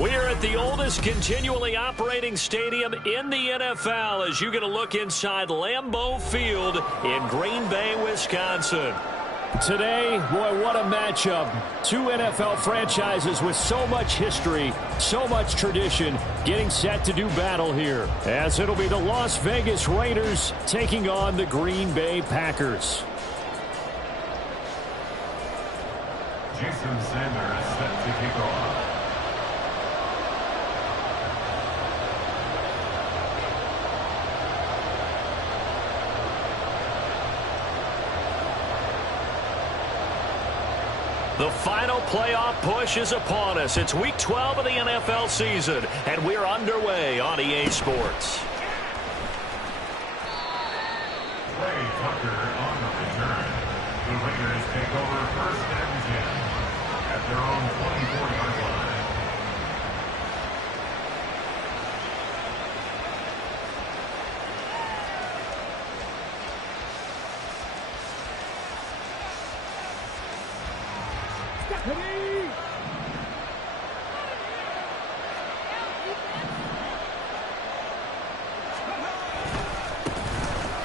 We're at the oldest continually operating stadium in the NFL as you get a look inside Lambeau Field in Green Bay, Wisconsin. Today, boy, what a matchup. Two NFL franchises with so much history, so much tradition, getting set to do battle here. As it'll be the Las Vegas Raiders taking on the Green Bay Packers. Jason Sanders is set to kick off. The final playoff push is upon us. It's Week 12 of the NFL season, and we're underway on EA Sports. Ray Tucker on the return. The Raiders take over first and 10 at their own 24-yard line.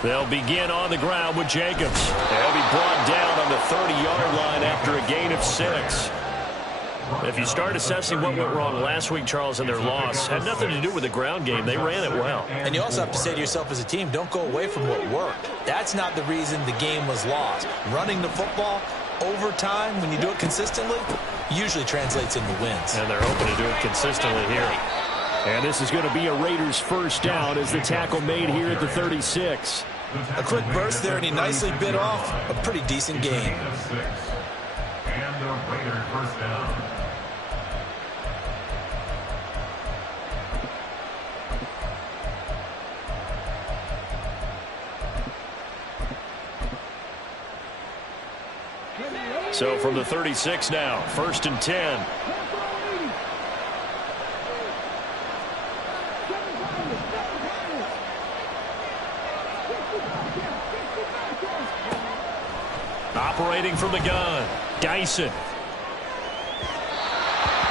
They'll begin on the ground with Jacobs. They'll be brought down on the 30-yard line after a gain of 6. If you start assessing what went wrong last week, Charles, in their loss, had nothing to do with the ground game. They ran it well. And you also have to say to yourself as a team, don't go away from what worked. That's not the reason the game was lost. Running the football over time, when you do it consistently, usually translates into wins. And they're hoping to do it consistently here. And this is going to be a Raiders first down as the tackle made here at the 36. A quick burst there, and he nicely bit off a pretty decent gain. And the Raiders first down. So from the 36 now, first and 10. Operating from the gun, Dyson. Oh,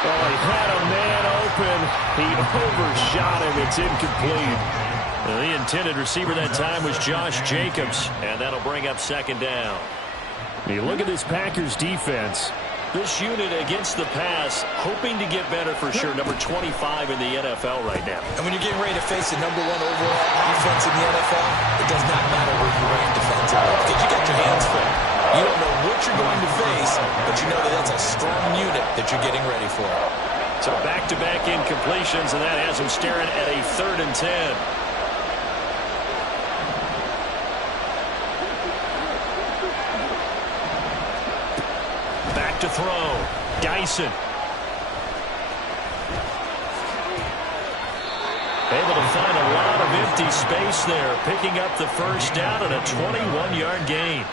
he had a man open. He overshot him. It's incomplete. Well, the intended receiver that time was Josh Jacobs, and that'll bring up second down. You look at this Packers defense. This unit against the pass, hoping to get better for sure. Number 25 in the NFL right now. And when you're getting ready to face the #1 overall offense in the NFL, it does not matter where you rank defensively because you got your hands full. You don't know what you're going to face, but you know that that's a strong unit that you're getting ready for. So back-to-back incompletions, and that has them staring at a 3rd and 10. Back to throw. Dyson. Able to find a lot of empty space there, picking up the first down and a 21-yard gain.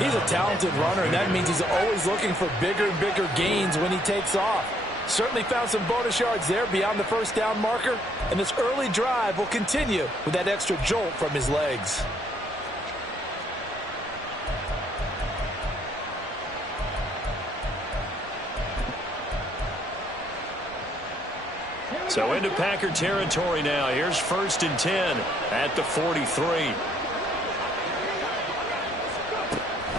He's a talented runner, and that means he's always looking for bigger and bigger gains when he takes off. Certainly found some bonus yards there beyond the first down marker, and this early drive will continue with that extra jolt from his legs. So into Packer territory now. Here's first and 10 at the 43.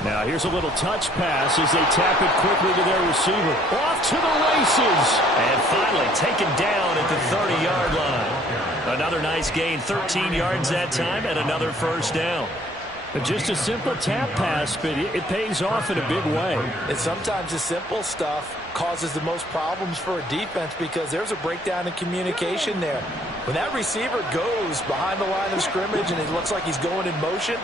Now here's a little touch pass as they tap it quickly to their receiver. Off to the races. And finally taken down at the 30-yard line. Another nice gain, 13 yards that time, and another first down. But just a simple tap pass, but it pays off in a big way. And sometimes the simple stuff causes the most problems for a defense because there's a breakdown in communication there. When that receiver goes behind the line of scrimmage and it looks like he's going in motion,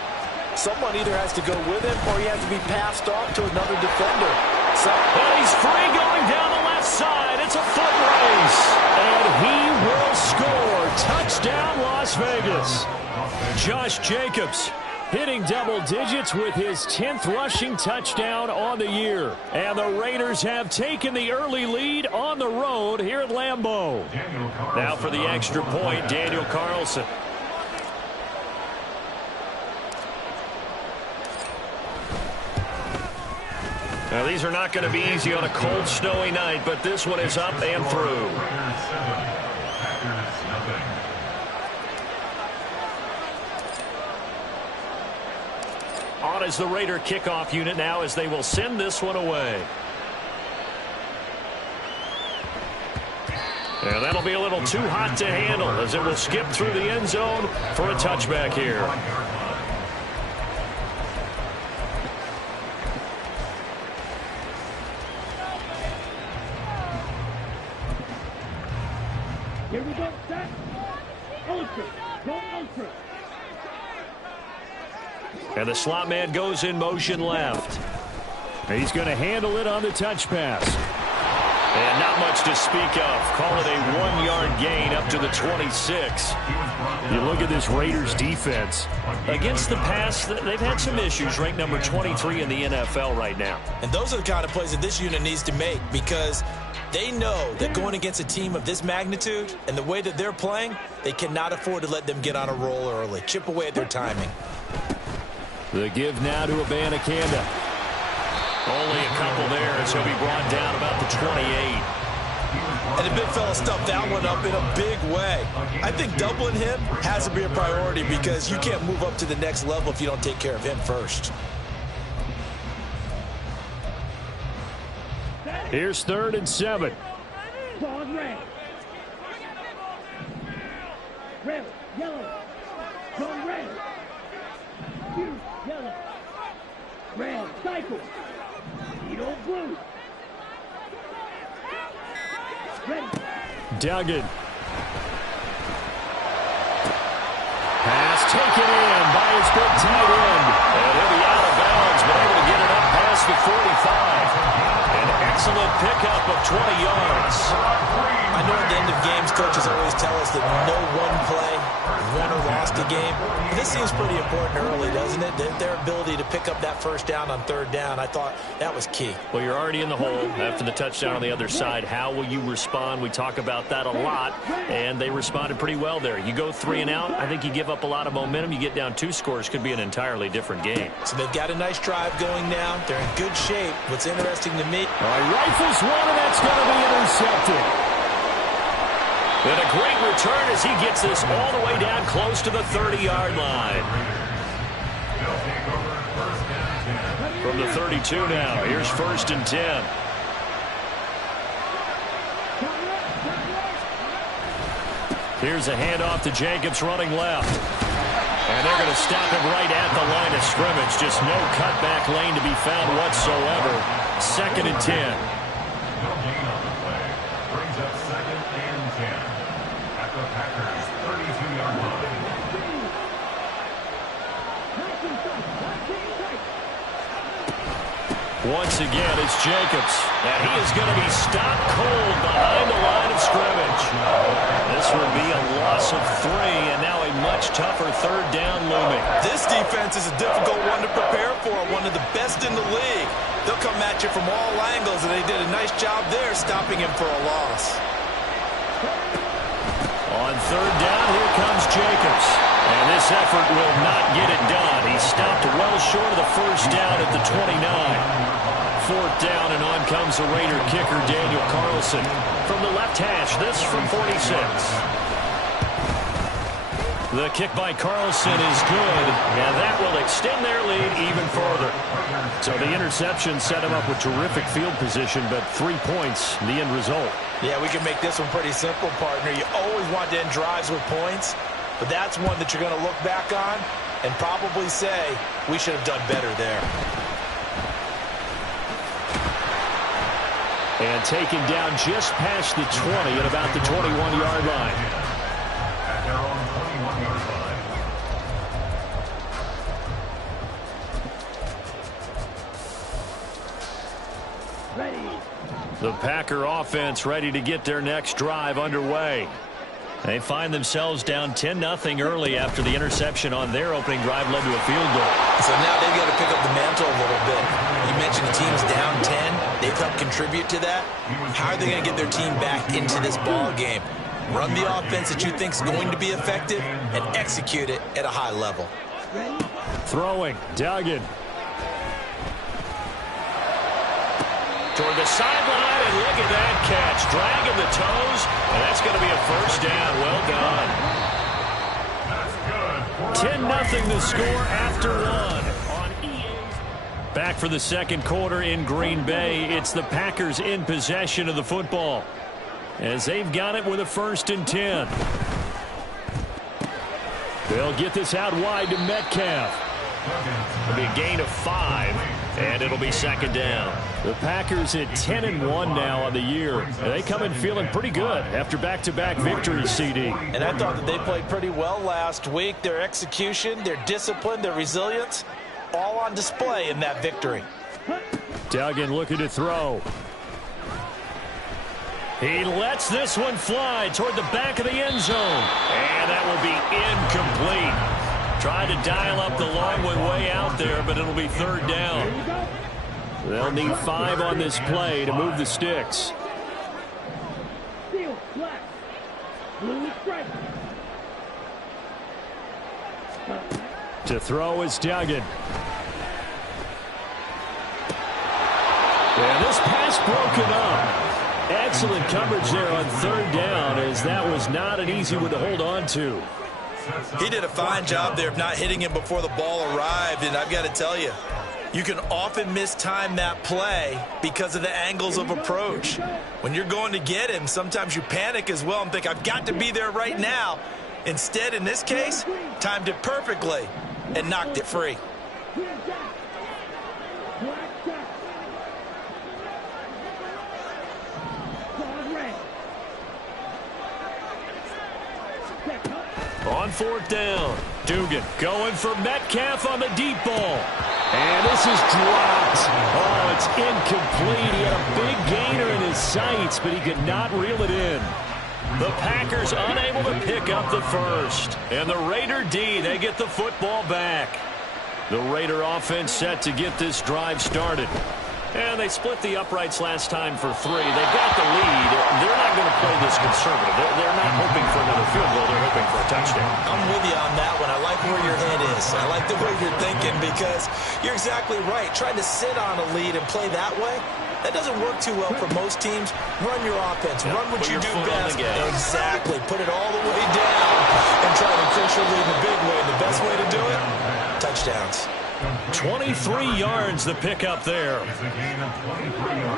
someone either has to go with him or he has to be passed off to another defender. And he's free going down the left side. It's a foot race. And he will score. Touchdown, Las Vegas. Josh Jacobs hitting double digits with his 10th rushing touchdown on the year. And the Raiders have taken the early lead on the road here at Lambeau. Now for the extra point, Daniel Carlson. Now, these are not going to be easy on a cold, snowy night, but this one is up and through. On is the Raider kickoff unit now as they will send this one away. And that'll be a little too hot to handle as it will skip through the end zone for a touchback here. Here we go, set. Ultra. Go ultra. And the slot man goes in motion left. He's going to handle it on the touch pass. And not much to speak of. Call it a 1-yard gain up to the 26. You look at this Raiders defense. Against the pass, they've had some issues. Ranked number 23 in the NFL right now. And those are the kind of plays that this unit needs to make because they know that going against a team of this magnitude and the way that they're playing, they cannot afford to let them get on a roll early. Chip away at their timing. The give now to Abanikanda. Only a couple there as he'll be brought down about the 28. And the big fella stuffed that one up in a big way. I think doubling him has to be a priority because you can't move up to the next level if you don't take care of him first. Here's 3rd and 7. Pause red. Red, yellow. Zone red. Blue, yellow. Red, cycle. Needle blue. Ready. Duggan. Pass taken in by his big tight end. And he'll be out of bounds, but able to get it up past the 45. An excellent pickup of 20 yards. I know at the end of games, coaches always tell us that no one play won or lost a game. This seems pretty important early, doesn't it? Their ability to pick up that first down on 3rd down, I thought that was key. Well, you're already in the hole after the touchdown on the other side. How will you respond? We talk about that a lot, and they responded pretty well there. You go 3 and out, I think you give up a lot of momentum. You get down 2 scores, could be an entirely different game. So they've got a nice drive going now. They're in good shape. What's interesting to me, Rifles one, and that's going to be intercepted. And a great return as he gets this all the way down close to the 30-yard line. From the 32 now, here's 1st and 10. Here's a handoff to Jacobs running left. And they're going to stop him right at the line of scrimmage. Just no cutback lane to be found whatsoever. 2nd and 10. Once again, it's Jacobs. And he is going to be stopped cold behind the line of scrimmage. This would be a loss of 3, and now a much tougher 3rd down looming. this defense is a difficult one to prepare for, one of the best in the league. They'll come at you from all angles, and they did a nice job there stopping him for a loss. On 3rd down, here comes Jacobs. And this effort will not get it done. He stopped well short of the 1st down at the 29. 4th down, and on comes the Raider kicker, Daniel Carlson. From the left hash, this from 46. The kick by Carlson is good, and that will extend their lead even further. So the interception set him up with terrific field position, but 3 points, the end result. Yeah, we can make this one pretty simple, partner. You always want to end drives with points, but that's one that you're going to look back on and probably say, we should have done better there. And taken down just past the 20 at about the 21-yard line. At their own 21-yard line. Ready. The Packer offense ready to get their next drive underway. They find themselves down 10-0 early after the interception on their opening drive led to a field goal. So now they've got to pick up the mantle a little bit. You mentioned the team's down 10. They've helped contribute to that. How are they going to get their team back into this ball game? Run the offense that you think is going to be effective and execute it at a high level. Throwing, Duggan. toward the sideline, and look at that catch. Dragging the toes, and that's going to be a first down. Well done. 10-0 the score after one. Back for the second quarter in Green Bay. It's the Packers in possession of the football, as they've got it with a 1st and 10. They'll get this out wide to Metcalf. It'll be a gain of 5, and it'll be 2nd down. The Packers at 10-1 now on the year. And they come in feeling pretty good after back-to-back victories, CD. And I thought that they played pretty well last week. Their execution, their discipline, their resilience, all on display in that victory. Duggan looking to throw. He lets this one fly toward the back of the end zone. And that will be incomplete. Tried to dial up the long one way out there, but it'll be 3rd down. They'll need 5 on this play to move the sticks. To throw is Duggan. And this pass broken up. Excellent coverage there on 3rd down, as that was not an easy one to hold on to. He did a fine job there of not hitting him before the ball arrived, and I've got to tell you, you can often mistime that play because of the angles of approach. When you're going to get him, sometimes you panic as well and think, I've got to be there right now. Instead, in this case, timed it perfectly and knocked it free. On 4th down, Dugan going for Metcalf on the deep ball. And this is dropped. Oh, it's incomplete. He had a big gainer in his sights, but he could not reel it in. The Packers unable to pick up the first. And the Raider D, they get the football back. The Raider offense set to get this drive started. And they split the uprights last time for 3. They've got the lead. They're not going to play this conservative. They're not hoping for another field goal. They're hoping for a touchdown. I'm with you on that one. I like where your head is. I like the way you're thinking because you're exactly right. Trying to sit on a lead and play that way, that doesn't work too well for most teams. Run your offense. Run what you do best. Exactly. Put it all the way down and try to increase your lead in a big way. The best way to do it, touchdowns. 23 yards the pickup there.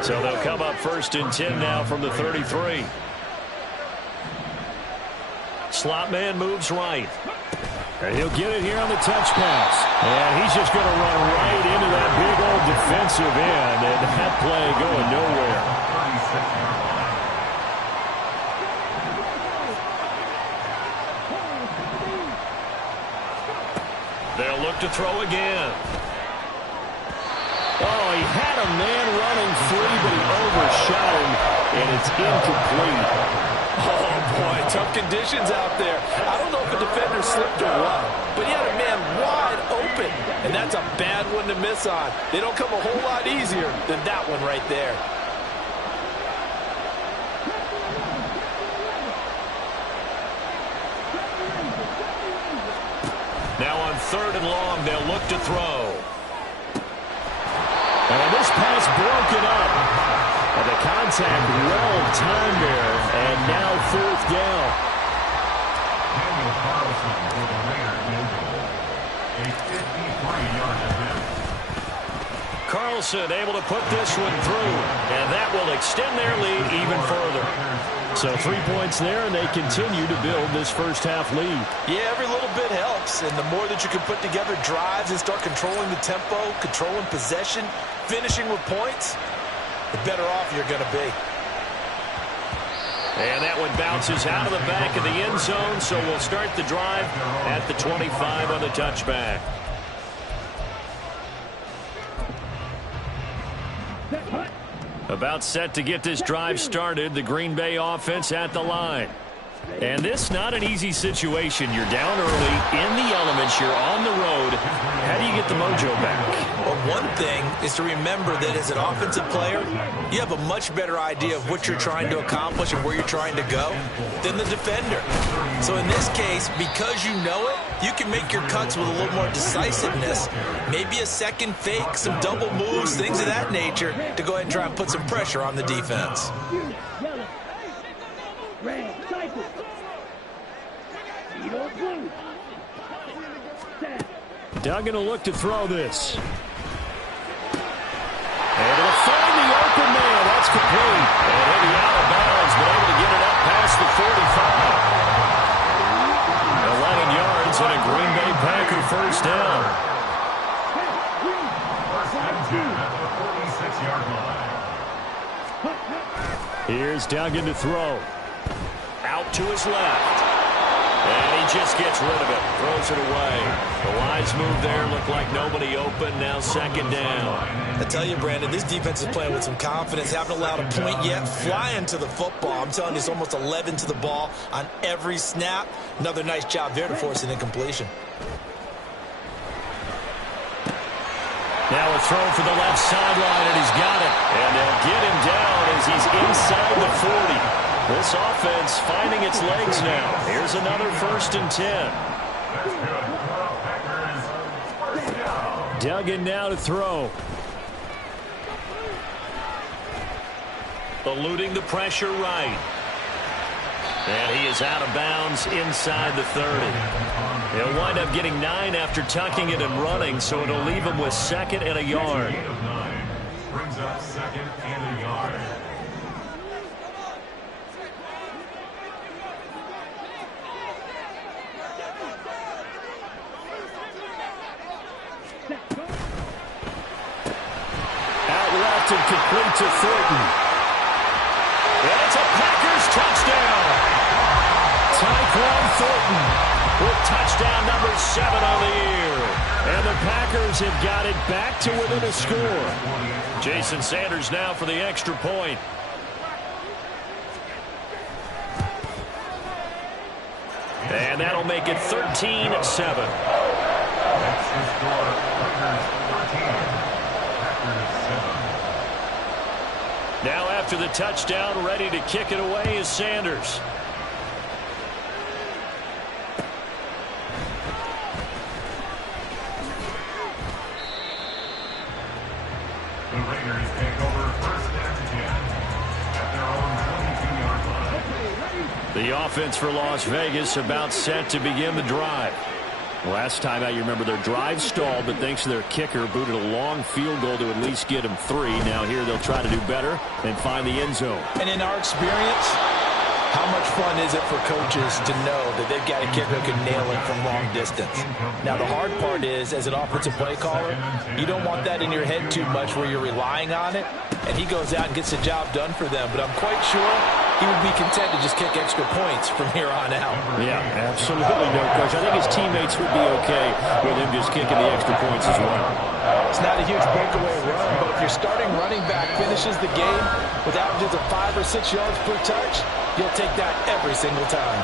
So they'll come up 1st and 10 now from the 33. Slot man moves right. And he'll get it here on the touch pass. And he's just going to run right into that big old defensive end. And that play going nowhere. They'll look to throw again. Oh, he had a man running free, but he overshot him, and it's incomplete. Oh, boy, tough conditions out there. I don't know if the defender slipped or what, but he had a man wide open, and that's a bad one to miss on. They don't come a whole lot easier than that one right there. Now on 3rd and long, they'll look to throw. And this pass broken up. And the contact well timed there. And now 4th down. Daniel Carlson for the Raiders field goal. A 53-yard attempt. Carlson able to put this one through. And that will extend their lead even further. So 3 points there, and they continue to build this first half lead. Yeah, every little bit helps, and the more that you can put together drives and start controlling the tempo, controlling possession, finishing with points, the better off you're going to be. And that one bounces out of the back of the end zone, so we'll start the drive at the 25 on the touchback. About set to get this drive started, the Green Bay offense at the line. And this not an easy situation. You're down early, in the elements, you're on the road. How do you get the mojo back? Well, one thing is to remember that as an offensive player, you have a much better idea of what you're trying to accomplish and where you're trying to go than the defender. So in this case, because you know it, you can make your cuts with a little more decisiveness. Maybe a second fake, some double moves, things of that nature to go ahead and try and put some pressure on the defense. Yellow. Red. Cycle. Yellow. Blue. Set. Duggan will look to throw this. Able to find the open man. That's complete. And he'll be out of bounds, but able to get it up past the 45. 11 yards and a Green Bay Packer first down. First and 10 at the 46-yard line. Here's Duggan to throw. Out to his left. And he just gets rid of it. Throws it away. The wise move there. Looked like nobody open. Now second down. I tell you, Brandon, this defense is playing with some confidence. Haven't allowed a point yet. Flying to the football. I'm telling you, it's almost 11 to the ball on every snap. Another nice job there to force an incompletion. Now a throw for the left sideline, and he's got it. And they'll get him down as he's inside the 40. This offense finding its legs now. Here's another first and 10. Duggan now to throw. Eluding the pressure right. And he is out of bounds inside the 30. He'll wind up getting 9 after tucking it and running, so it'll leave him with second and a yard. Brings up second and a yard. Out left and complete to Thornton. And it's a Packers touchdown. Tyquan Thornton With touchdown number 7 on the year. And the Packers have got it back to within a score. Jason Sanders now for the extra point. And that'll make it 13-7. That's the score. Packers 13. Packers 7. Now after the touchdown, ready to kick it away is Sanders. The Raiders take over first and 10 at their own 22-yard line. The offense for Las Vegas about set to begin the drive. Last time out, you remember their drive stalled, but thanks to their kicker, booted a long field goal to at least get them 3. Now here they'll try to do better and find the end zone. And in our experience, how much fun is it for coaches to know that they've got a kicker who can nail it from long distance? Now, the hard part is, as an offensive play caller, you don't want that in your head too much where you're relying on it, and he goes out and gets the job done for them. But I'm quite sure he would be content to just kick extra points from here on out. Yeah, absolutely no question. I think his teammates would be okay with him just kicking the extra points as well. It's not a huge breakaway run, but if your starting running back finishes the game with averages of 5 or 6 yards per touch, you'll take that every single time.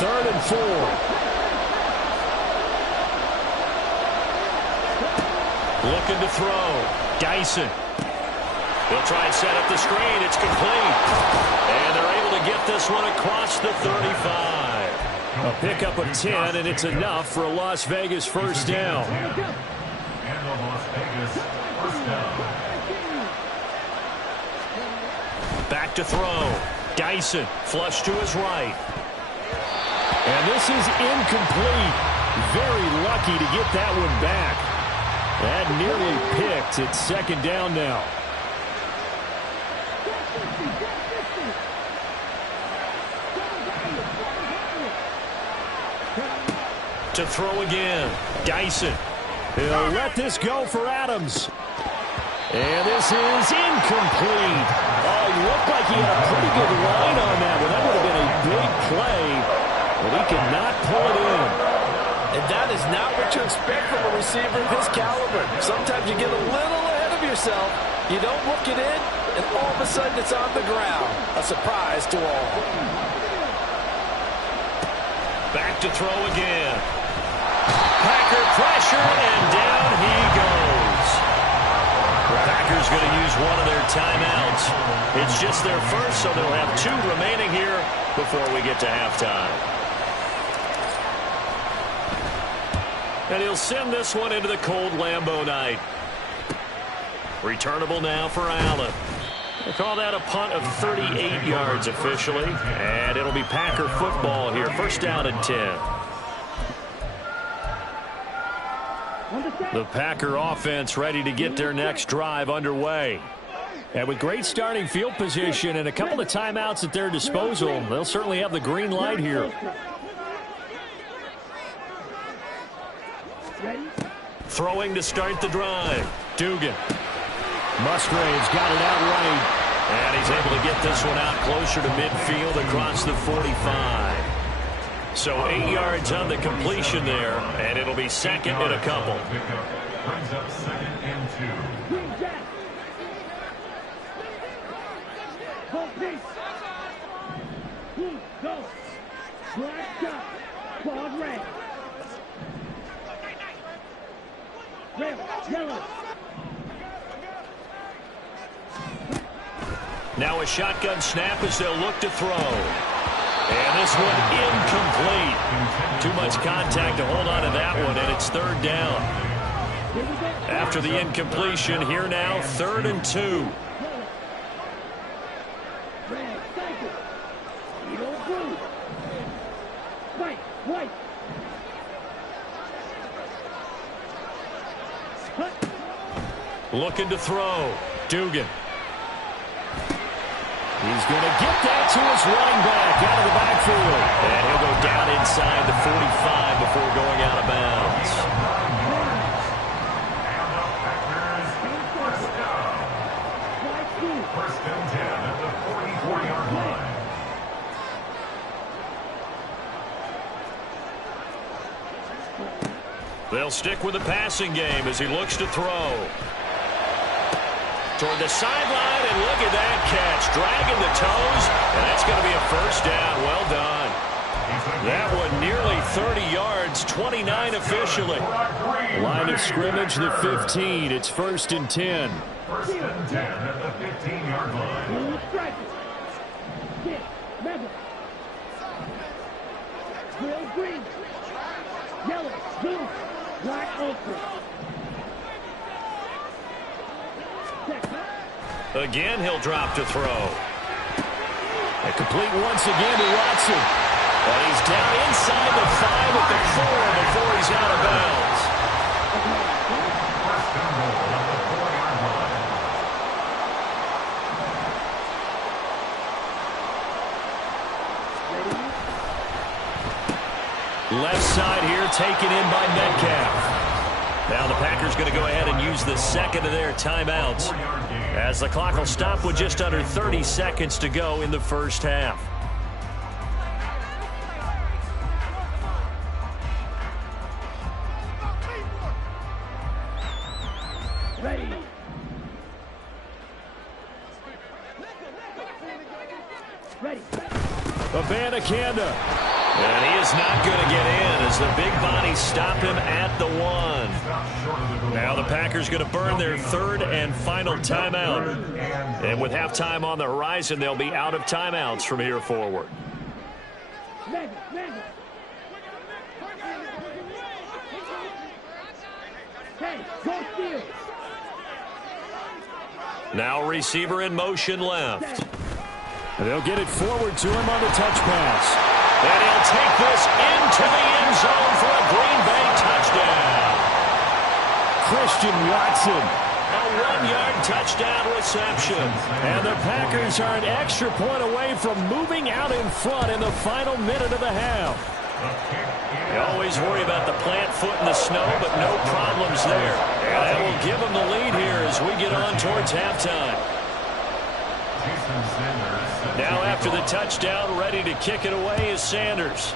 3rd and 4. Looking to throw. Dyson. They'll try and set up the screen. It's complete. And they're able to get this one across the 35. A pickup of 10, and it's enough for a Las Vegas first down. And the Las Vegas first down. Back to throw. Dyson. Flush to his right. And this is incomplete. Very lucky to get that one back. That nearly picked. It's second down now. To throw again. Dyson. He'll let this go for Adams. And this is incomplete. Oh, he looked like he had a pretty good line on that one. That would have been a big play, but he could not pull it in. And that is not what you expect from a receiver of his caliber. Sometimes you get a little ahead of yourself. You don't look it in, and all of a sudden it's on the ground. A surprise to all. Back to throw again. Packer pressure, and down he goes. The Packers going to use one of their timeouts. It's just their first, so they'll have 2 remaining here before we get to halftime. And he'll send this one into the cold Lambeau night. Returnable now for Allen. They call that a punt of 38 yards officially. And it'll be Packer football here. First down and 10. The Packer offense ready to get their next drive underway. And with great starting field position and a couple of timeouts at their disposal, they'll certainly have the green light here. Throwing to start the drive. Dugan. Musgrave's got it out right. And he's able to get this one out closer to midfield across the 45. So 8 yards on the completion there, and it'll be second and a couple. Brings up second and 2. Go. Black shot. Claude red. Red. Yellow. Now a shotgun snap as they'll look to throw. And this one incomplete. Too much contact to hold on to that one, and it's third down. After the incompletion, here now, 3rd and 2. Looking to throw. Dugan. He's going to get that to his running back out of the backfield. And he'll go down inside the 45 before going out of bounds. First and 10 at the 44-yard line. They'll stick with the passing game as he looks to throw. Toward the sideline, and look at that catch. Dragging the toes, and that's going to be a first down. Well done. That one nearly 30 yards, 29 officially. Line of scrimmage, the 15. It's 1st and 10. First and 10 at the 15-yard line. Green. Yellow. Blue. Black ultra. Again, he'll drop to throw. A complete once again to Watson. And he's down inside the 5 at the 4 before he's out of bounds. First and goal at the 4-yard line. Left side here taken in by Metcalf. Now the Packers going to go ahead and use the second of their timeouts as the clock will stop with just under 30 seconds to go in the first half. Ready. Ready. Abanikanda. And he is not going to get in as the big bodies stop him at the 1. Now the Packers going to burn their 3rd and final timeout. And with halftime on the horizon, they'll be out of timeouts from here forward. Now receiver in motion left. They'll get it forward to him on the touch pass. And he'll take this into the end zone for a Green Bay touchdown. Christian Watson. A 1-yard touchdown reception. And the Packers are an extra point away from moving out in front in the final minute of the half. You always worry about the plant foot in the snow, but no problems there. And that will give them the lead here as we get on towards halftime. Now after the touchdown, ready to kick it away is Sanders.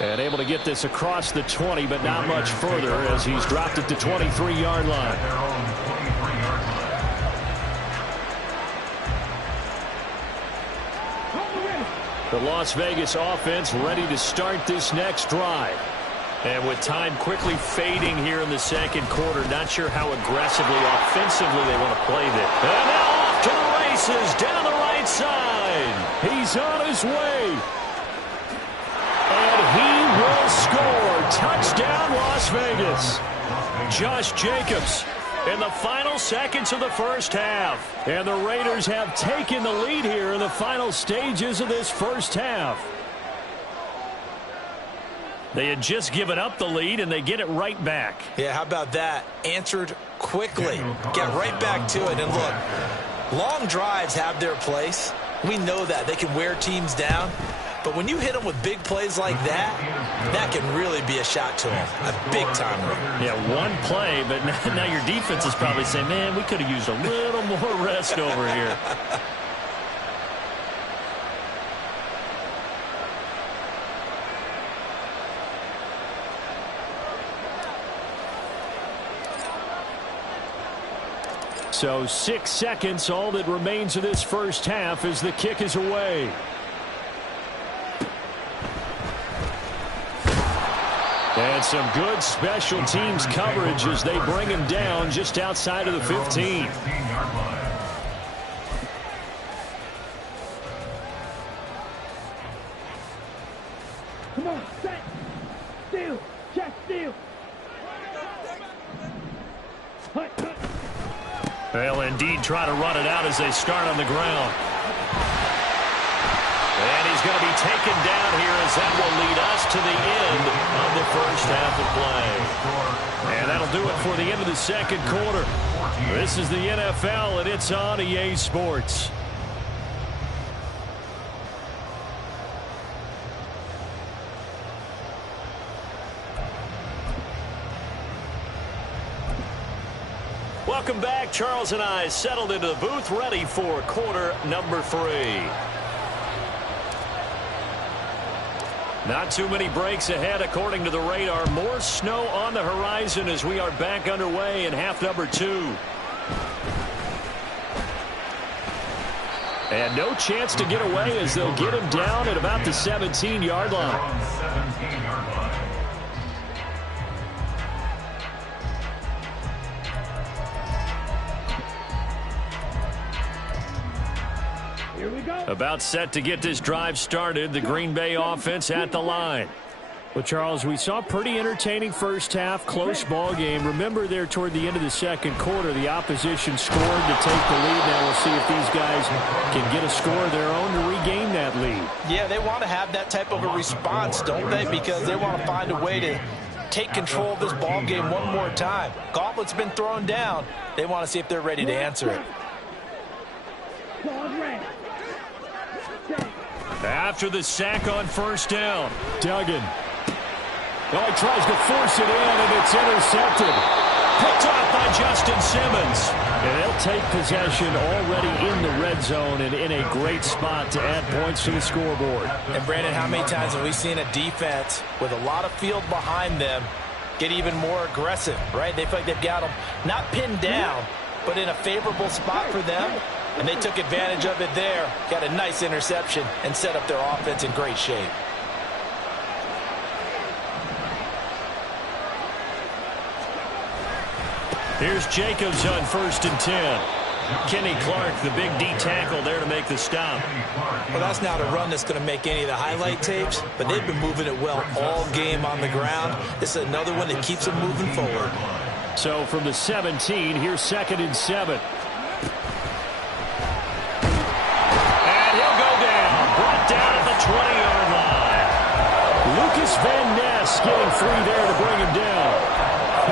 And able to get this across the 20, but not much further as he's dropped it to 23-yard line. The Las Vegas offense ready to start this next drive. And with time quickly fading here in the second quarter, not sure how aggressively, offensively they want to play this. And now off to the races, down the right side. He's on his way. And he will score. Touchdown, Las Vegas. Josh Jacobs in the final seconds of the first half. And the Raiders have taken the lead here in the final stages of this first half. They had just given up the lead, and they get it right back. Yeah, how about that? Answered quickly. Get right back to it. And look, long drives have their place. We know that. They can wear teams down. But when you hit them with big plays like that, that can really be a shot to them. A big timer. Yeah, one play, but now your defense is probably saying, man, we could have used a little more rest over here. So 6 seconds, all that remains of this first half as the kick is away. And some good special teams coverage as they bring him down just outside of the 15. Come on, set. Steal. Check, steal. They'll indeed try to run it out as they start on the ground. And he's going to be taken down here as that will lead us to the end of the first half of play. And that'll do it for the end of the second quarter. This is the NFL, and it's on EA Sports. Welcome back. Charles and I settled into the booth, ready for quarter number 3. Not too many breaks ahead according to the radar. More snow on the horizon as we are back underway in half number 2. And no chance to get away as they'll get him down at about the 17-yard line. Here we go. About set to get this drive started. The Green Bay offense at the line. Well, Charles, we saw a pretty entertaining first half, close ball game. Remember there toward the end of the second quarter, the opposition scored to take the lead. Now we'll see if these guys can get a score of their own to regain that lead. Yeah, they want to have that type of a response, don't they? Because they want to find a way to take control of this ball game one more time. Gauntlet's been thrown down. They want to see if they're ready to answer it. After the sack on first down, Duggan. Well, he tries to force it in, and it's intercepted. picked off by Justin Simmons. And they'll take possession already in the red zone and in a great spot to add points to the scoreboard. And, Brandon, how many times have we seen a defense with a lot of field behind them get even more aggressive, right? They feel like they've got them not pinned down, but in a favorable spot for them. And they took advantage of it there, got a nice interception, and set up their offense in great shape. Here's Jacobs on 1st and 10. Kenny Clark, the big D tackle there to make the stop. Well, that's not a run that's going to make any of the highlight tapes, but they've been moving it well all game on the ground. This is another one that keeps them moving forward. So from the 17, here's 2nd and 7. Brought down at the 20-yard line. Lucas Van Ness getting free there to bring him down.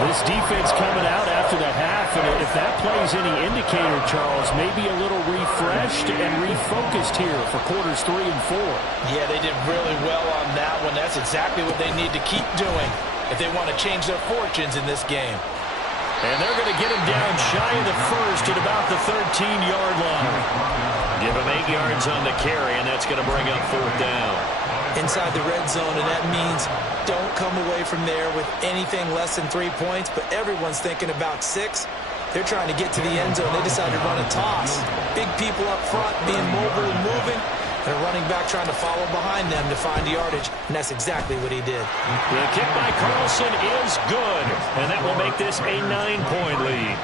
This defense coming out after the half, and if that plays any indicator, Charles, maybe a little refreshed and refocused here for quarters 3 and 4. Yeah, they did really well on that one. That's exactly what they need to keep doing if they want to change their fortunes in this game. And they're going to get him down shy of the first at about the 13-yard line. Give him 8 yards on the carry, and that's going to bring up 4th down. Inside the red zone, and that means don't come away from there with anything less than 3 points, but everyone's thinking about 6. They're trying to get to the end zone. They decided to run a toss. Big people up front being mobile and moving. and a running back trying to follow behind them to find yardage, and that's exactly what he did. The kick by Carlson is good, and that will make this a 9-point lead.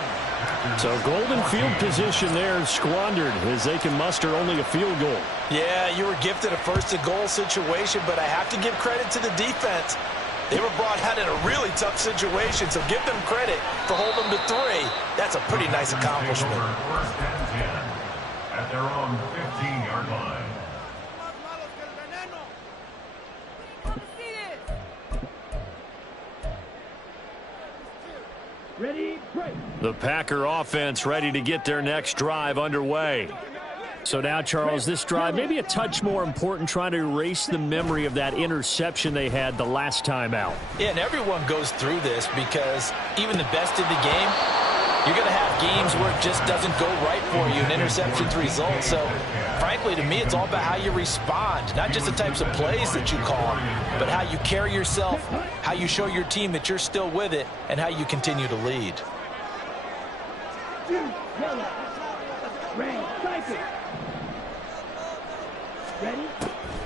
So golden field position there squandered as they can muster only a field goal. Yeah, you were gifted a first-and-goal situation, but I have to give credit to the defense. They were brought out in a really tough situation, so give them credit for holding them to 3. That's a pretty nice accomplishment. First and 10 at their own 15-yard line. Ready, break. The Packer offense ready to get their next drive underway. So now, Charles, this drive maybe a touch more important, trying to erase the memory of that interception they had the last time out. Yeah, and everyone goes through this because even the best in the game, you're going to have games where it just doesn't go right for you, and interceptions result. So, frankly, to me, it's all about how you respond, not just the types of plays that you call, but how you carry yourself, how you show your team that you're still with it, and how you continue to lead. Ready?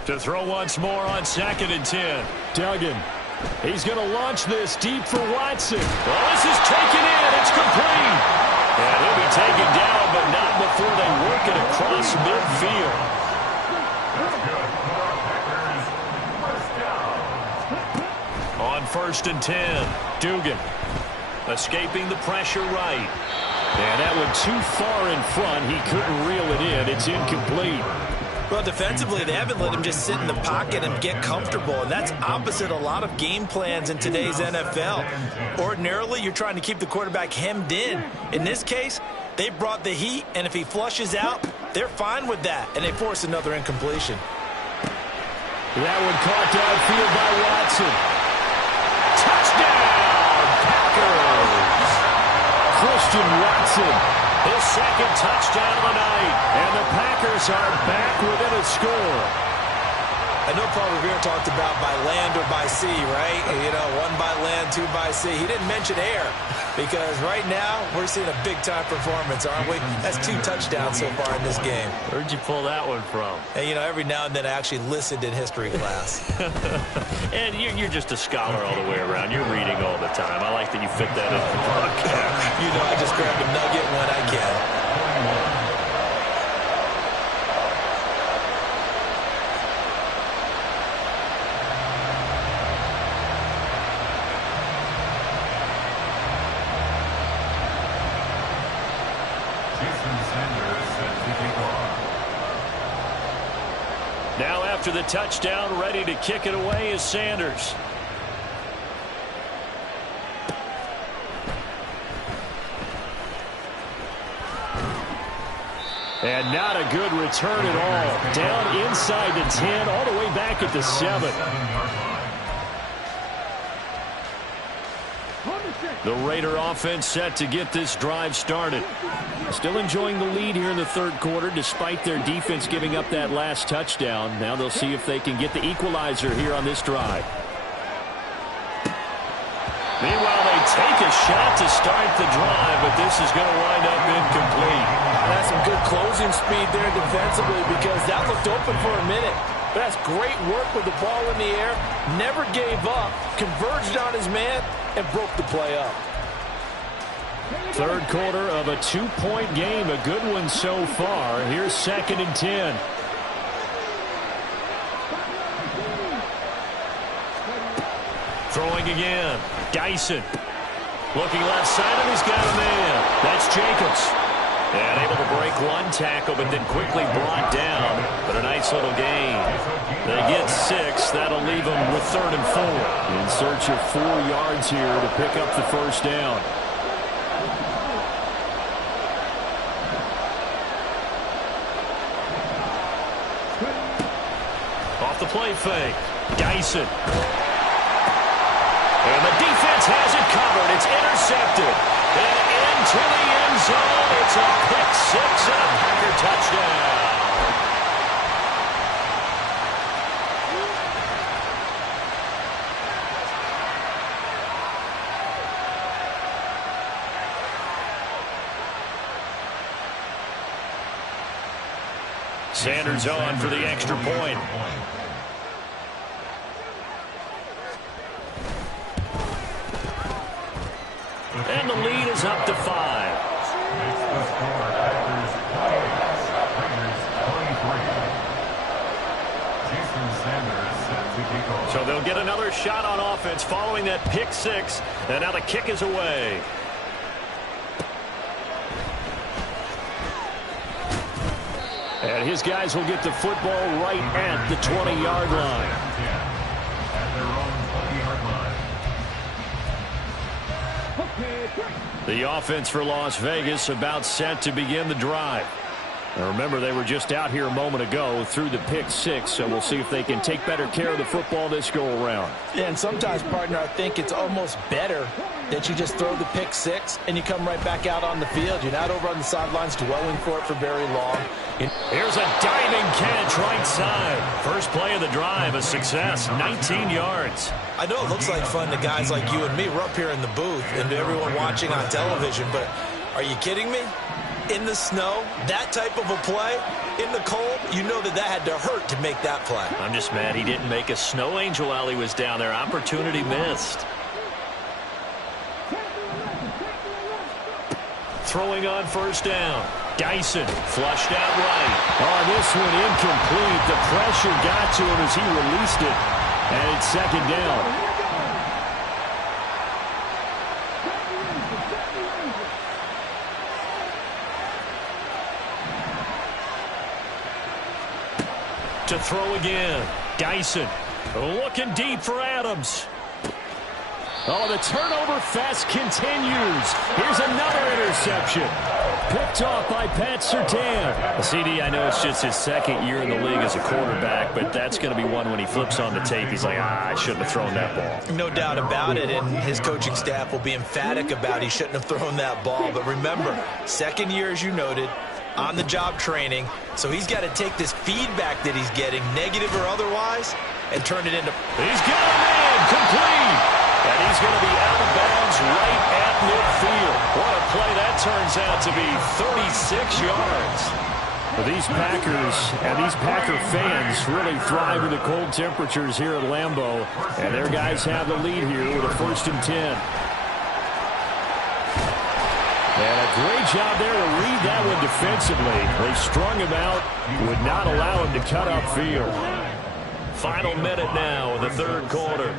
To throw once more on 2nd and 10. Duggan. He's going to launch this deep for Watson. Well, this is taken in. It's complete. And he'll be taken down, but not before they work it across midfield. On 1st and 10, Dugan escaping the pressure right. And that one too far in front. He couldn't reel it in. It's incomplete. Well, defensively, they haven't let him just sit in the pocket and get comfortable, and that's opposite a lot of game plans in today's NFL. Ordinarily, you're trying to keep the quarterback hemmed in. In this case, they brought the heat, and if he flushes out, they're fine with that, and they force another incompletion. That one caught downfield by Watson. Touchdown, Packers! Christian Watson, his 2nd touchdown of the night, and the Packers are back within a score. I know Paul Revere talked about by land or by sea, right? You know, 1 by land, 2 by sea. He didn't mention air because right now we're seeing a big-time performance, aren't we? That's 2 touchdowns so far in this game. Where'd you pull that one from? And, you know, every now and then I actually listened in history class. And you're just a scholar all the way around. You're reading all the time. I like that you fit that in the book. You know, I just grab a nugget when I can. Now after the touchdown, ready to kick it away is Sanders. And not a good return at all. Down inside the 10, all the way back at the 7. The Raider offense set to get this drive started. Still enjoying the lead here in the 3rd quarter despite their defense giving up that last touchdown. Now they'll see if they can get the equalizer here on this drive. Meanwhile, they take a shot to start the drive, but this is going to wind up incomplete. That's some good closing speed there defensively because that looked open for a minute. But that's great work with the ball in the air. Never gave up, converged on his man, and broke the play up. 3rd quarter of a 2-point game. A good one so far. Here's 2nd and 10. Throwing again. Dyson. Looking left side, and he's got a man. That's Jacobs. And able to break one tackle, but then quickly brought down. But a nice little gain. They get 6. That'll leave them with 3rd and 4. In search of 4 yards here to pick up the 1st down. Off the play fake. Dyson. And the defense has it covered. It's intercepted. And into the end zone. It's a pick 6 and a Packer touchdown. Sanders on for the extra point. And the lead is up to 5. Makes the score Packers 28, Raiders 23. Jason Sanders set to kick off. So they'll get another shot on offense following that pick 6. And now the kick is away. And his guys will get the football right at the 20-yard line. At their own 20-yard line. The offense for Las Vegas about set to begin the drive. Now remember, they were just out here a moment ago through the pick 6, so we'll see if they can take better care of the football this go-around. Yeah, and sometimes, partner, I think it's almost better that you just throw the pick 6 and you come right back out on the field. You're not over on the sidelines dwelling for it for very long. Here's a diving catch right side. First play of the drive, a success, 19 yards. I know it looks like fun to guys like you and me. We're up here in the booth and to everyone watching on television, but are you kidding me? In the snow, that type of a play, in the cold, you know that had to hurt to make that play. I'm just mad he didn't make a snow angel while he was down there. Opportunity missed. Throwing on first down. Dyson flushed out right. Oh, this one incomplete. The pressure got to him as he released it. And it's second down. To throw again. Dyson looking deep for Adams. Oh, the turnover fest continues. Here's another interception. Picked off by Pat Surtain. CD, I know it's just his second year in the league as a quarterback, but that's going to be one when he flips on the tape. He's like, I shouldn't have thrown that ball. No doubt about it, and his coaching staff will be emphatic about he shouldn't have thrown that ball. But remember, second year, as you noted, on-the-job training, so he's got to take this feedback that he's getting, negative or otherwise, and turn it into... He's got a man, complete, and he's going to be out of bounds right at midfield. What a play that turns out to be, 36 yards. But these Packers and these Packer fans really thrive in the cold temperatures here at Lambeau, and their guys have the lead here with a 1st and 10. And a great job there to read that one defensively. They strung him out, would not allow him to cut upfield. Final minute now in the third quarter.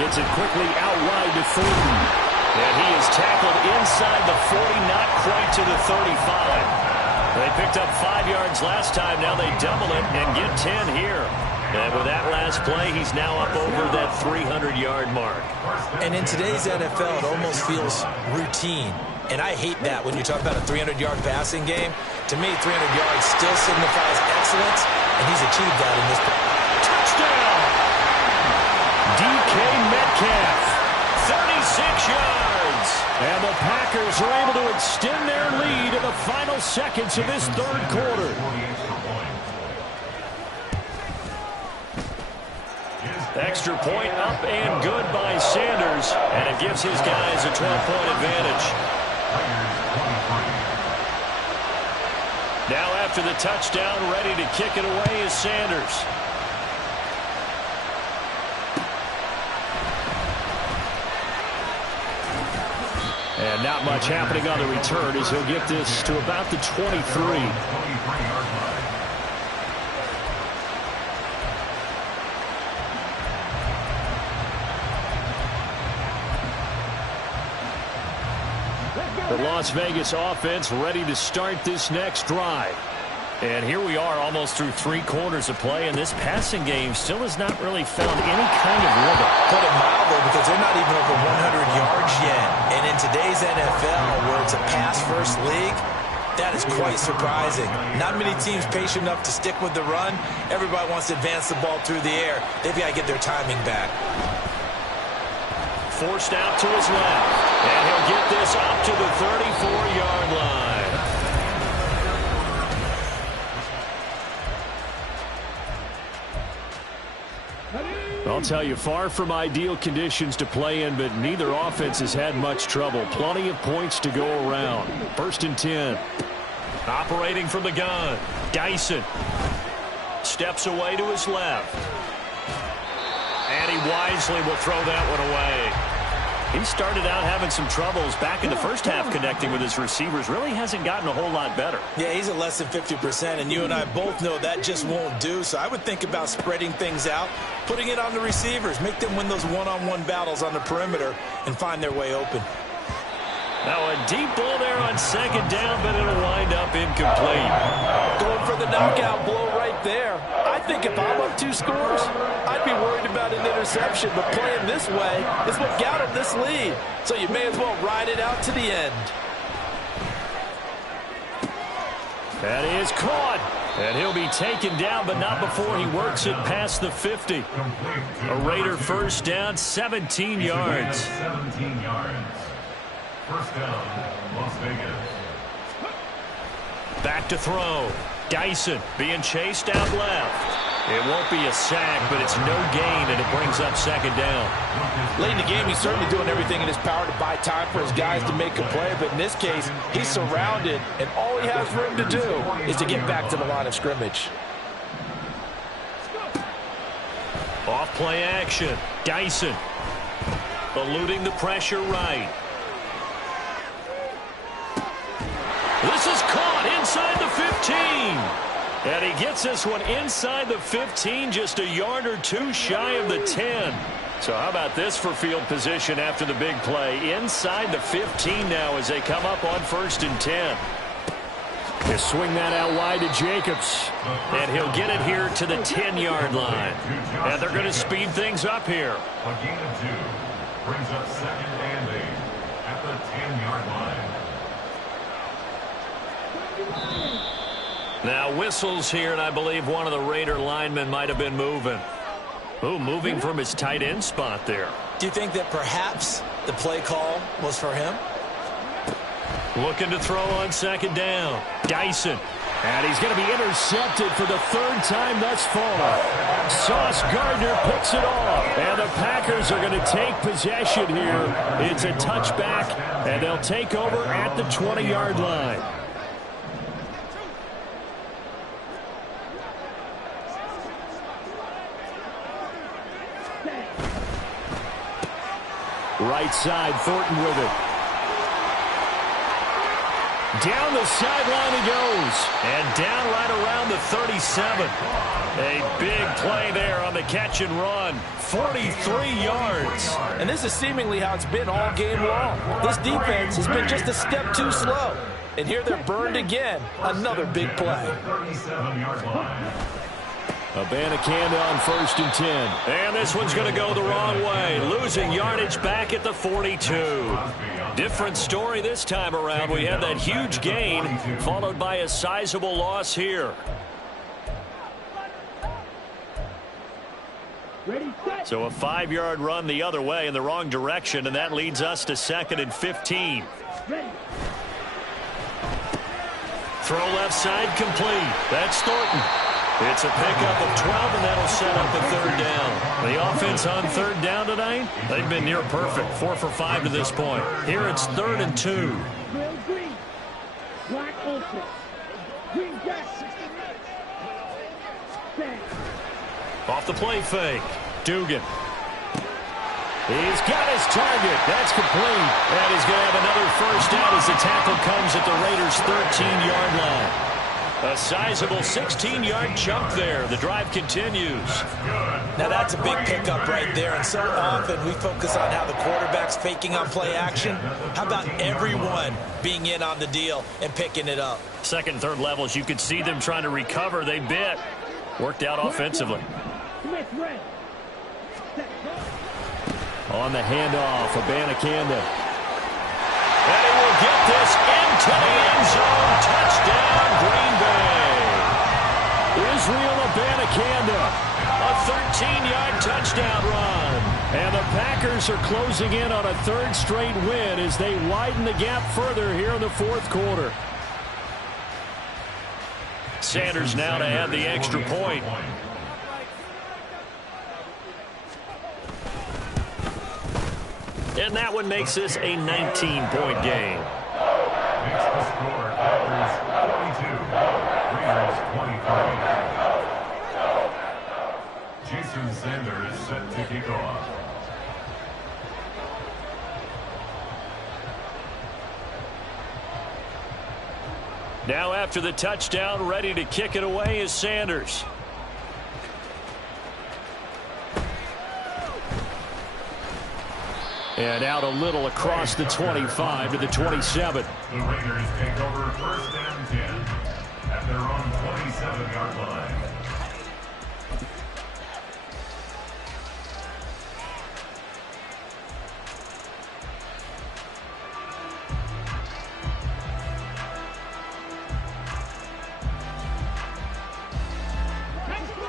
Gets it quickly out wide to Thornton. And he is tackled inside the 40, not quite to the 35. They picked up 5 yards last time. Now they double it and get 10 here. And with that last play, he's now up over that 300-yard mark. And in today's NFL, it almost feels routine. And I hate that when you talk about a 300-yard passing game. To me, 300 yards still signifies excellence, and he's achieved that in this play. Touchdown! DK Metcalf, 36 yards. And the Packers are able to extend their lead in the final seconds of this third quarter. Extra point up and good by Sanders, and it gives his guys a 12-point advantage. Now after the touchdown, ready to kick it away is Sanders. And not much happening on the return as he'll get this to about the 23. The Las Vegas offense ready to start this next drive. And here we are almost through 3 quarters of play, and this passing game still has not really found any kind of rhythm. Put it mildly, because they're not even over 100 yards yet. And in today's NFL, where it's a pass-first league, that is quite surprising. Not many teams patient enough to stick with the run. Everybody wants to advance the ball through the air. They've got to get their timing back. Forced out to his left, and he'll get this up to the 34-yard line. I'll tell you, far from ideal conditions to play in, but neither offense has had much trouble. Plenty of points to go around. 1st and 10. Operating from the gun. Dyson steps away to his left. And he wisely will throw that one away. He started out having some troubles back in the first half connecting with his receivers. Really hasn't gotten a whole lot better. Yeah, he's at less than 50%, and you and I both know that just won't do. So I would think about spreading things out, putting it on the receivers, make them win those one-on-one battles on the perimeter, and find their way open. Now a deep ball there on 2nd down, but it'll wind up incomplete. Going for the knockout blow right there. I think if I'm up 2 scores, I'd be worried about an interception, but playing this way is what got him this lead. So you may as well ride it out to the end. That is caught. And he'll be taken down, but not before he works it past the 50. A Raider first down, 17 yards. 17 yards. First down, Las Vegas. Back to throw. Dyson being chased out left. It won't be a sack, but it's no gain, and it brings up 2nd down. Late in the game, he's certainly doing everything in his power to buy time for his guys to make a play, but in this case, he's surrounded, and all he has room to do is to get back to the line of scrimmage. Off play action. Dyson eluding the pressure right. This is caught inside the 15. And he gets this one inside the 15, just a yard or 2 shy of the 10. So how about this for field position after the big play? Inside the 15 now as they come up on 1st and 10. They swing that out wide to Jacobs. And he'll get it here to the 10-yard line. And they're going to speed things up here. A gain of 2 brings up 2nd and 8 at the 10-yard line. Now whistles here, and I believe one of the Raider linemen might have been moving. Ooh, moving from his tight end spot there. Do you think that perhaps the play call was for him? Looking to throw on 2nd down. Dyson. And he's going to be intercepted for the 3rd time thus far. Sauce Gardner picks it off. And the Packers are going to take possession here. It's a touchback, and they'll take over at the 20-yard line. Right side, Thornton with it. Down the sideline he goes. And down right around the 37. A big play there on the catch and run. 43 yards. And this is seemingly how it's been all game long. This defense has been just a step too slow. And here they're burned again. Another big play. 37-yard line. Madden24 on 1st and 10. And this one's going to go the wrong way. Losing yardage back at the 42. Different story this time around. We had that huge gain followed by a sizable loss here. So a 5-yard run the other way in the wrong direction, and that leads us to 2nd and 15. Throw left side complete. That's Thornton. It's a pickup of 12, and that'll set up the 3rd down. The offense on 3rd down tonight, they've been near perfect. 4 for 5 to this point. Here it's 3rd and 2. Off the play fake. Dugan. He's got his target. That's complete. And he's going to have another first down as the tackle comes at the Raiders' 13-yard line. A sizable 16-yard jump there. The drive continues. Now that's a big pickup right there, and so often we focus on how the quarterback's faking on play action. How about everyone being in on the deal and picking it up? 2nd and 3rd levels, you could see them trying to recover. They bit. Worked out offensively. On the handoff, Madden24. And he will get this into the end zone. Touchdown, Green Bay. Israel Madden24. A 13-yard touchdown run. And the Packers are closing in on a 3rd straight win as they widen the gap further here in the 4th quarter. Sanders now to add the extra point. And that one makes this a 19-point game. Makes the score Packers 22, Raiders 23. Jason Sanders set to kick off. Now after the touchdown, ready to kick it away is Sanders. And out a little across the 25 to the 27. The Raiders take over first and 10 at their own 27-yard line.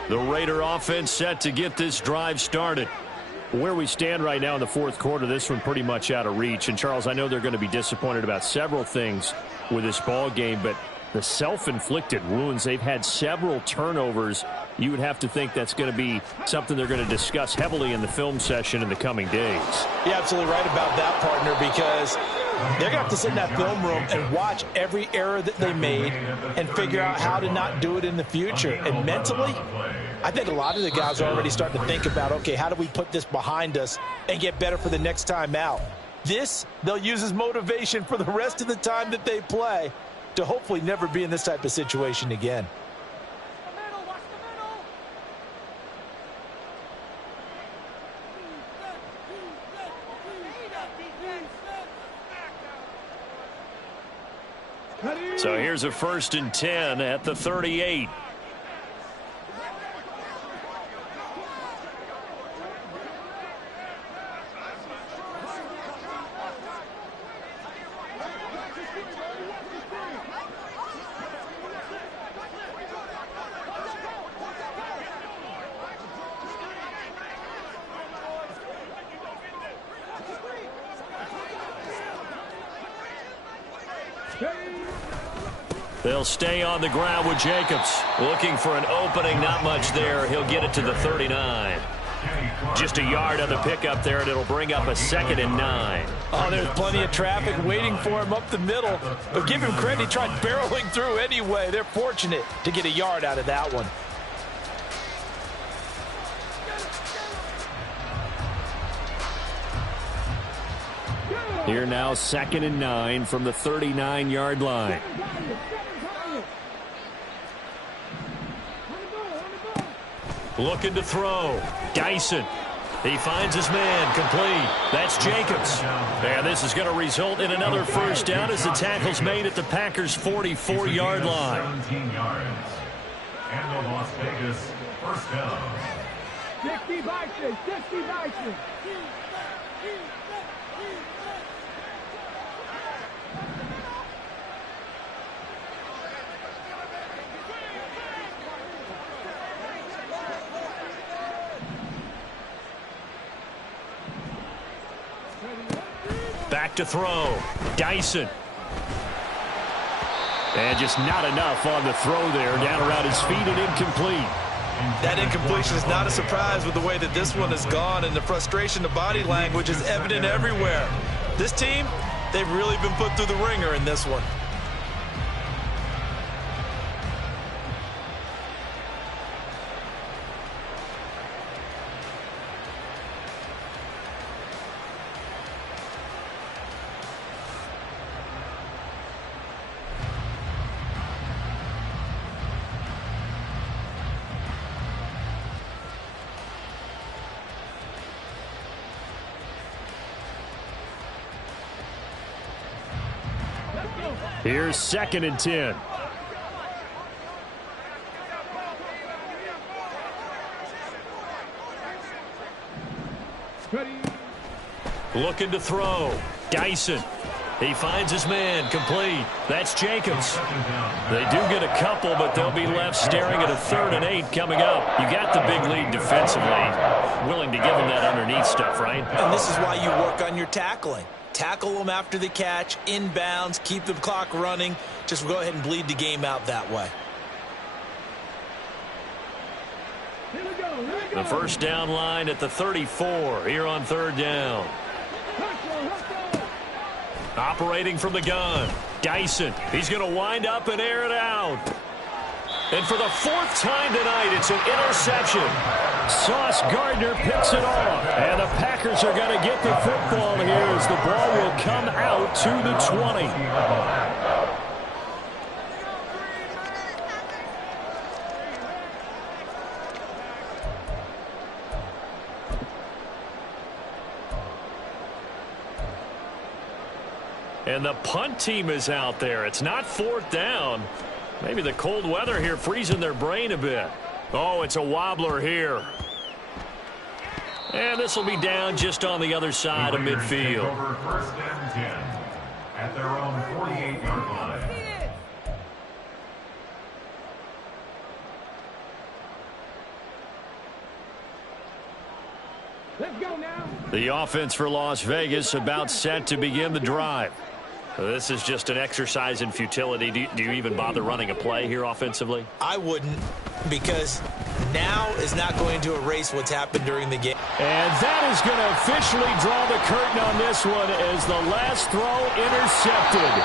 The Raider offense set to get this drive started. Where we stand right now in the fourth quarter, this one pretty much out of reach. And, Charles, I know they're going to be disappointed about several things with this ball game, but the self-inflicted wounds, they've had several turnovers. You would have to think that's going to be something they're going to discuss heavily in the film session in the coming days. You're absolutely right about that, partner, because they're going to have to sit in that film room and watch every error that they made and figure out how to not do it in the future. And mentally, I think a lot of the guys are already starting to think about, okay, how do we put this behind us and get better for the next time out? This, they'll use as motivation for the rest of the time that they play to hopefully never be in this type of situation again. So here's a 1st and 10 at the 38. They'll stay on the ground with Jacobs. Looking for an opening, not much there. He'll get it to the 39. Just a yard on the pickup there, and it'll bring up a 2nd and 9. Oh, there's plenty of traffic waiting for him up the middle. But give him credit, he tried barreling through anyway. They're fortunate to get a yard out of that one. Here now, 2nd and 9 from the 39-yard line. Looking to throw. Dyson. He finds his man. Complete. That's Jacobs. And this is going to result in another first down as the tackle's made at the Packers' 44-yard line. 17 yards. And the Las Vegas first down. 60 Bison, 60 Bison. Back to throw. Dyson. And just not enough on the throw there. Down around his feet and incomplete. That incompletion is not a surprise with the way that this one has gone, and the frustration, the body language is evident everywhere. This team, they've really been put through the ringer in this one. Here's 2nd and 10. Looking to throw. Dyson. He finds his man. Complete. That's Jacobs. They do get a couple, but they'll be left staring at a 3rd and 8 coming up. You got the big lead defensively. Willing to give them that underneath stuff, right? And this is why you work on your tackling. Tackle them after the catch, inbounds, keep the clock running. Just go ahead and bleed the game out that way. The first down line at the 34 here on 3rd down. Operating from the gun, Dyson. He's going to wind up and air it out. And for the fourth time tonight, it's an interception. Sauce Gardner picks it off. And the Packers are going to get the football here as the ball will come out to the 20. And the punt team is out there. It's not fourth down. Maybe the cold weather here freezing their brain a bit. Oh, it's a wobbler here. And this will be down just on the other side of midfield. Over first and 10 at their own 48-yard line. Let's go now. The offense for Las Vegas about set to begin the drive. This is just an exercise in futility. Do you even bother running a play here offensively? I wouldn't, because now is not going to erase what's happened during the game. And that is going to officially draw the curtain on this one as the last throw intercepted.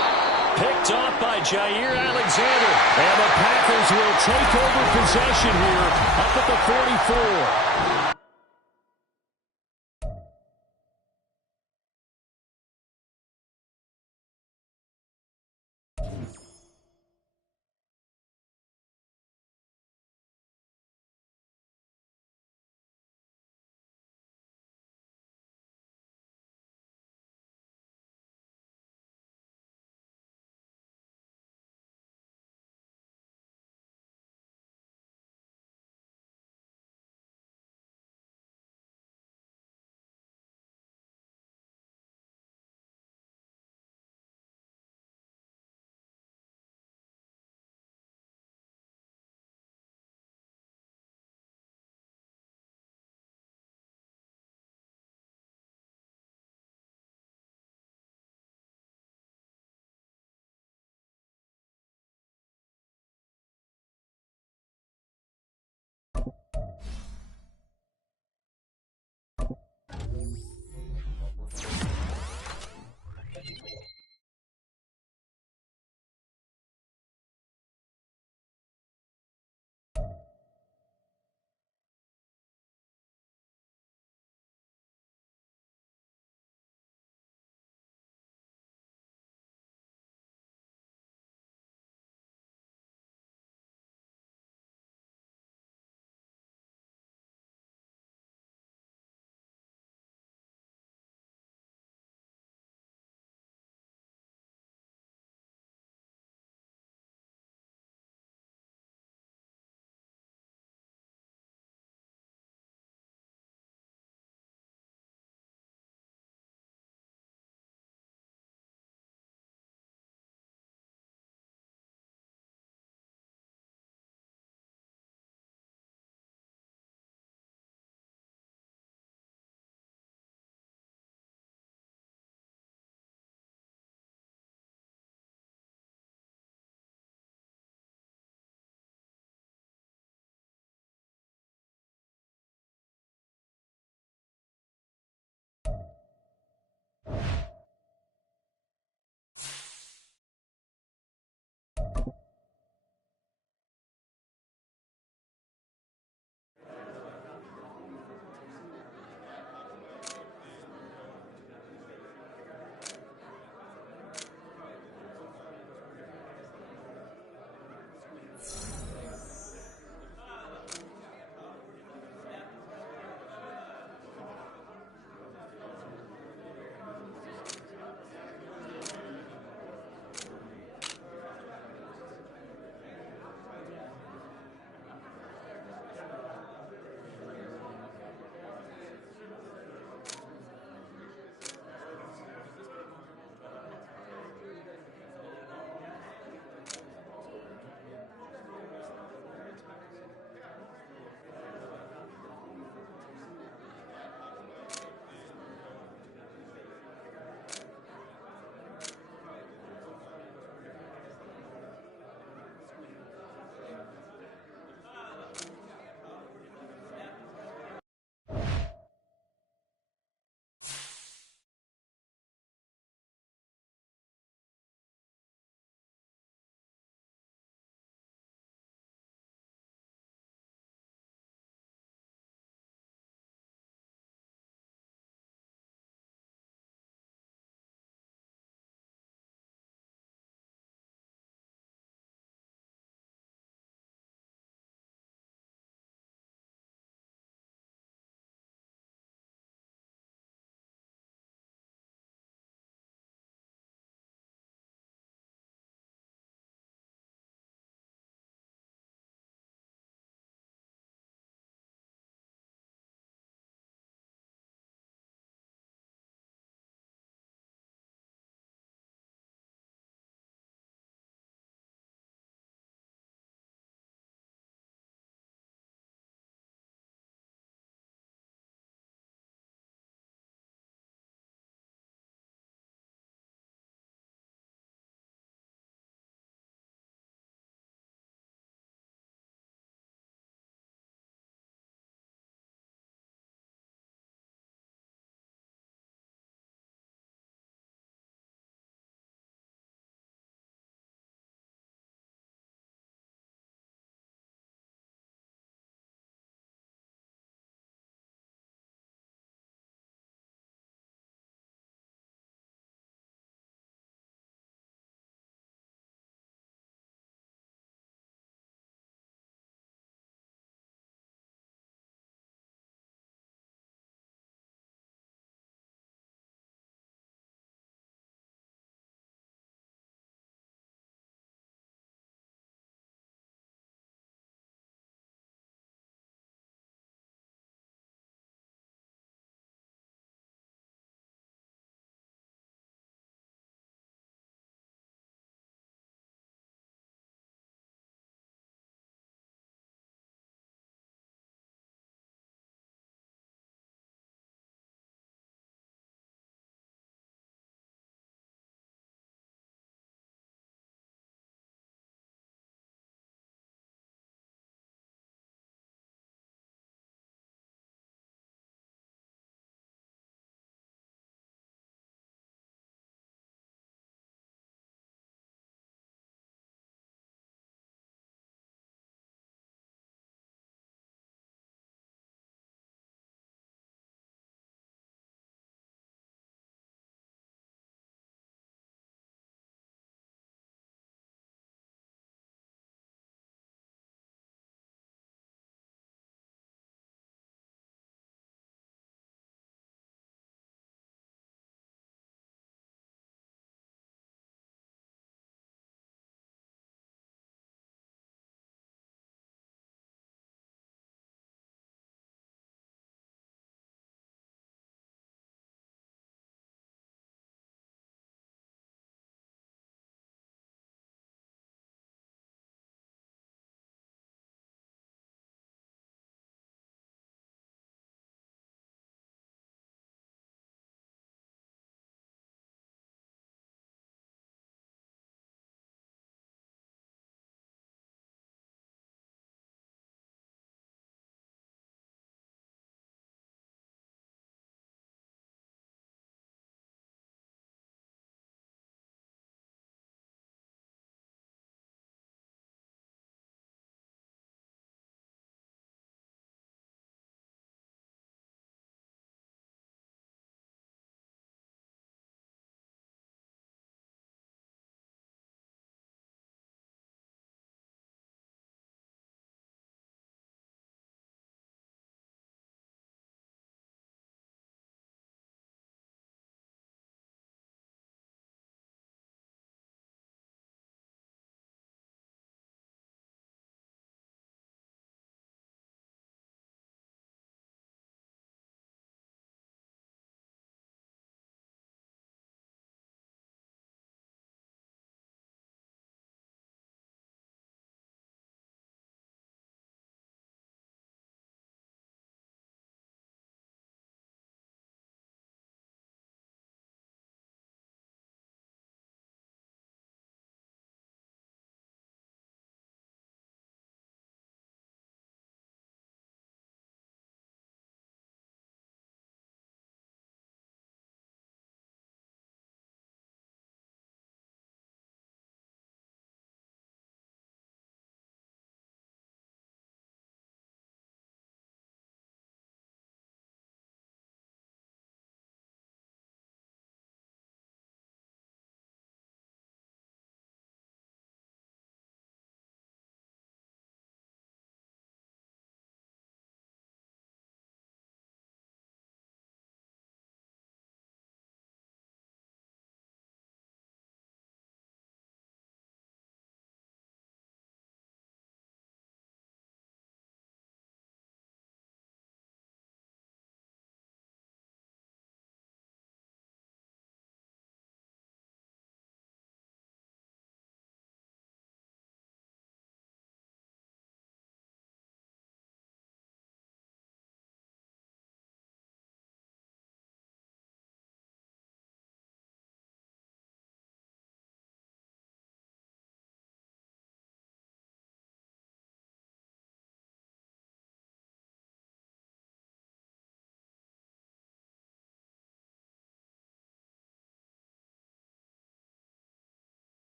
Picked off by Jair Alexander. And the Packers will take over possession here up at the 44.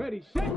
Ready, set.